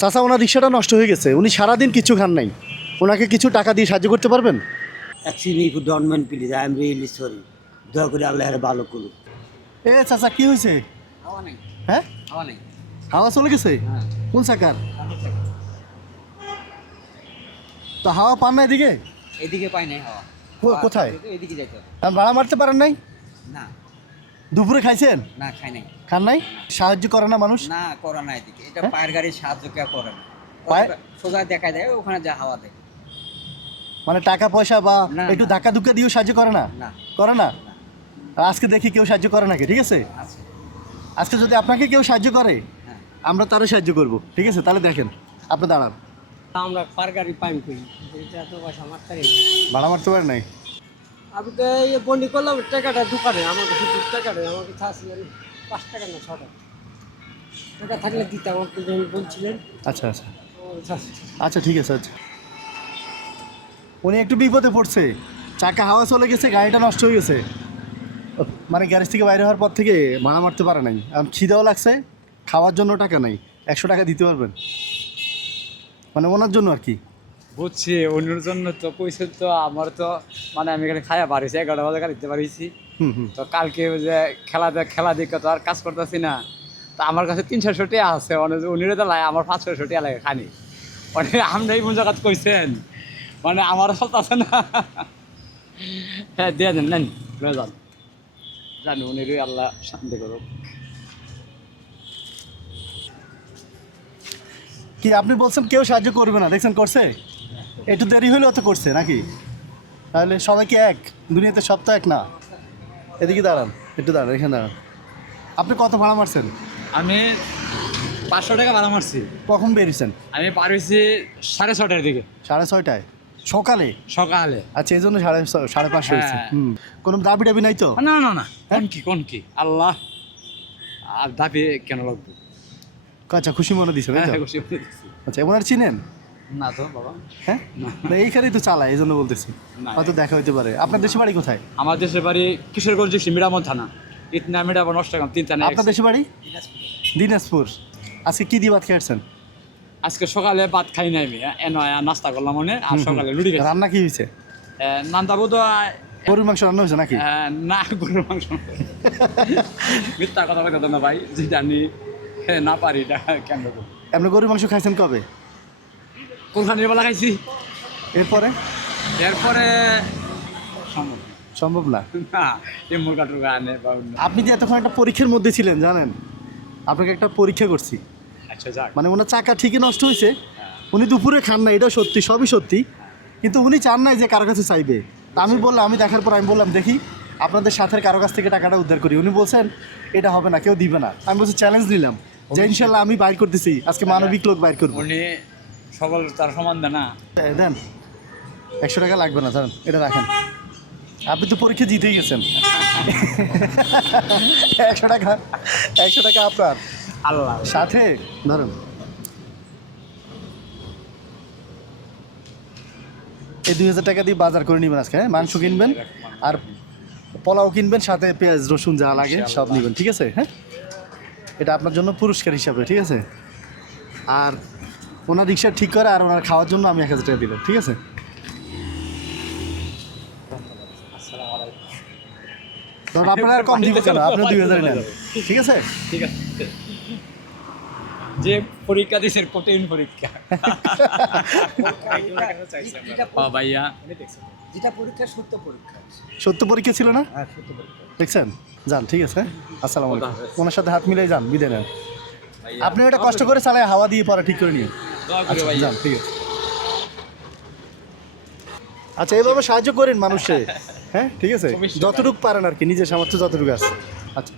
চাচা, ওনার রিক্সাটা নষ্ট হয়ে গেছে, উনি সারাদিন কিছু খান নাই, ওনাকে কিছু টাকা দিয়ে সাহায্য করতে পারবেন? Actually government please I am really sorry, দয়া করে আল্লাহ ভালো করুন। এ চাচা, কি হয়েছে? হাওয়া নেই, হ্যাঁ, হাওয়া নেই। হাওয়া চলে গেছে? হ্যাঁ। কোন চাকার? তো হাওয়া পান না এদিকে? এদিকে পাই নাই হাওয়া। কোথায়? এদিকে যেতে হবে। আর ভাড়া মারতে পারেন নাই? না, দুপুরে খাইছেন? না খাই নাই। খান নাই? সাহায্য করে না মানুষ? না করা না এদিকে, এটা হ্যাঁ? পায়ের গাড়ির সাহায্য কেউ করে না। পায়ে- সোজা দেখা যায় ওখানে যা হাওয়া দেয়। মানে টাকা পয়সা বা না, একটু না। ধাক্কা ধুক্কা দিয়েও সাহায্য করে না? না। করে না? আর আজকে দেখি কেউ সাহায্য করে নাকি? ঠিক আছে, আছে। আজকে যদি আপনাকে কেউ সাহায্য করে হ্যাঁ। আমরা তারও সাহায্য করব, ঠিক আছে? তাহলে দেখেন, আপনি দাঁড়ান। আমরা পার গাড়ি পাইম করি, এটা তো পয়সা মারতে পারি না। ভাড়া মারতে পারেন নাই? আমি তো এই বন্দি করলাম টাকাটা দোকানে, আমার কাছে টাকা নেই, আমার কাছে আছে 5 টাকা না 6 টাকা। টাকা থাকলে দিতে আমাকে যখন বলছিলেন। আচ্ছা আচ্ছা ও, আচ্ছা, ঠিক আছে। আচ্ছা, উনি একটু বিপদে পড়ছে, চাকা হাওয়া চলে গেছে, গাড়িটা নষ্ট হয়ে গেছে, মানে গ্যারেজ থেকে বাইরে হওয়ার পর থেকে ভাড়া মারতে পারে নাই। এখন খিদেও লাগছে, খাওয়ার জন্য টাকা নাই, 100 টাকা দিতে পারবেন? মানে ওনার জন্য আর কি। বুঝছি, অন্যের জন্য তো কইছে, তো আমার তো মানে আমি এখানে খাইয়া পারিছি, 11টা বাজে গাড়িতে পারিছি। হুম হুম। তো কালকে ওই যে খেলা দেখে তো আর কাজ করতেছি না, তো আমার কাছে 300 টাকা আছে, উনিরে তো লাই আমার 500 টাকা লাগে খানি, মানে আপনি এই মুজাকাত কইছেন, মানে আমার চলতেছে না। হ্যাঁ, দিয়ে দেন, নেন যান, জানি উনিরে আল্লাহ শান্তি করুক। কি আপনি বলছেন কেউ সাহায্য করবে না, দেখছেন করছে, একটু দেরি হলেও তো করছে নাকি? তাহলে সবাই কি এক? দুনিয়াতে সব তো এক না। এদিকে দাঁড়ান, একটু দাঁড়ান, এখানে দাঁড়ান। আপনি কত ভাড়া মারছেন? আমি 500 টাকা ভাড়া মারছি। কখন বেরিয়েছেন? আমি পার হয়েছি 6:30টার দিকে, 6:30টায় সকালে? সকালে। আচ্ছা, এই জন্য 5:30 হয়েছে। হ্যাঁ। হুম, কোনো দাবি টাবি নাই তো? না না না, কোন কি আল্লাহ আর দাবি কেন লাগবে? আচ্ছা, খুশি মনে দিছে তাই তো? হ্যাঁ, খুশি হয়ে গেছি। আচ্ছা, ওনার চিনেন? না তো বাবা, হ্যাঁ, না এইখানেই তো চালায়, এই জন্য বলতেছি, না। হয়তো দেখা হইতে পারে। আপনার দেশে বাড়ি কোথায়? আমার দেশের বাড়ি কিশোরগঞ্জ ডিস্ট্রিক্ট মিরামত থানা, ইতনা মিরামত নষ্ট কাম 3 থানা। আপনার দেশে বাড়ি দিনাজপুর। আজকে কি দিয়ে ভাত খেয়েছেন? আজকে সকালে ভাত খাই নাই আমি, নাস্তা করলাম মনে, আর সকালে লুড়ি খাইছি। রান্না কি হয়েছে? নান্দাবো তো গরুর মাংস রান্না হয়েছে নাকি? না, গরুর মাংস। মিথ্যা কথা বলতে না ভাই, যেটা আমি না পারি এটা কেন করবো। আপনি গরুর মাংস খাইছেন কবে? কোরবানির বেলা খাইছি, এরপরে? এরপরে সম্ভব সম্ভব না। না, এই মুরগা টুরগা আনে বা অন্য। আপনি যে এতক্ষণ একটা পরীক্ষার মধ্যে ছিলেন জানেন, আপনাকে একটা পরীক্ষা করছি। আচ্ছা যাক, মানে ওনার চাকা ঠিকই নষ্ট হয়েছে, উনি দুপুরে খান না, এটা সত্যি, সবই সত্যি, কিন্তু উনি চান নাই যে কারো কাছে চাইবে। তা আমি বললাম, আমি দেখার পর আমি বললাম দেখি আপনাদের সাথে কারো কাছ থেকে টাকাটা উদ্ধার করি। উনি বলছেন এটা হবে না, কেউ দিবে না। আমি বলছি চ্যালেঞ্জ নিলাম যে ইনশাল্লাহ আমি বাইর করতেছি, আজকে মানবিক লোক বাইর করবো। উনি সকল তার সমান দেয় না। দেন, 100 টাকা লাগবে না, জানেন, এটা রাখেন, আপনি তো পরীক্ষা জিতেই গেছেন। 100 টাকা, 100 টাকা আপনার আল্লাহ সাথে ধরেন। এই 2000 টাকা দিয়ে বাজার করে নেবেন আজকে, হ্যাঁ? মাংস কিনবেন আর পোলাও কিনবেন, সাথে পেঁয়াজ রসুন যা লাগে সব নেবেন, ঠিক আছে? হ্যাঁ, এটা আপনার জন্য পুরস্কার হিসাবে, ঠিক আছে? আর ওনার রিক্সা ঠিক করে আর ওনার খাওয়ার জন্য আমি 1000 টাকা দিলাম, ঠিক আছে? তখন আপনারা আর কম দিব কেন, আপনি 2000 নেন, ঠিক আছে? ঠিক আছে, যে পরীক্ষা দিয়েছেন কঠিন পরীক্ষা। ভাইয়া যেটা পরীক্ষা সত্য পরীক্ষা। সত্য পরীক্ষা ছিল না? হ্যাঁ, সত্য পরীক্ষা। দেখছেন? যান, ঠিক আছে? আসসালামু আলাইকুম। ওনার সাথে হাত মিলাই যান, বিদায় নেন। আপনি এটা কষ্ট করে চালায় হাওয়া দিয়ে পরে ঠিক করে নিন। আচ্ছা, যান, ঠিক আছে। আচ্ছা, এইভাবে সাহায্য করেন মানুষে, হ্যাঁ, ঠিক আছে? যতটুকু পারেন আর কি, নিজের সামর্থ্য যতটুকু আছে। আচ্ছা।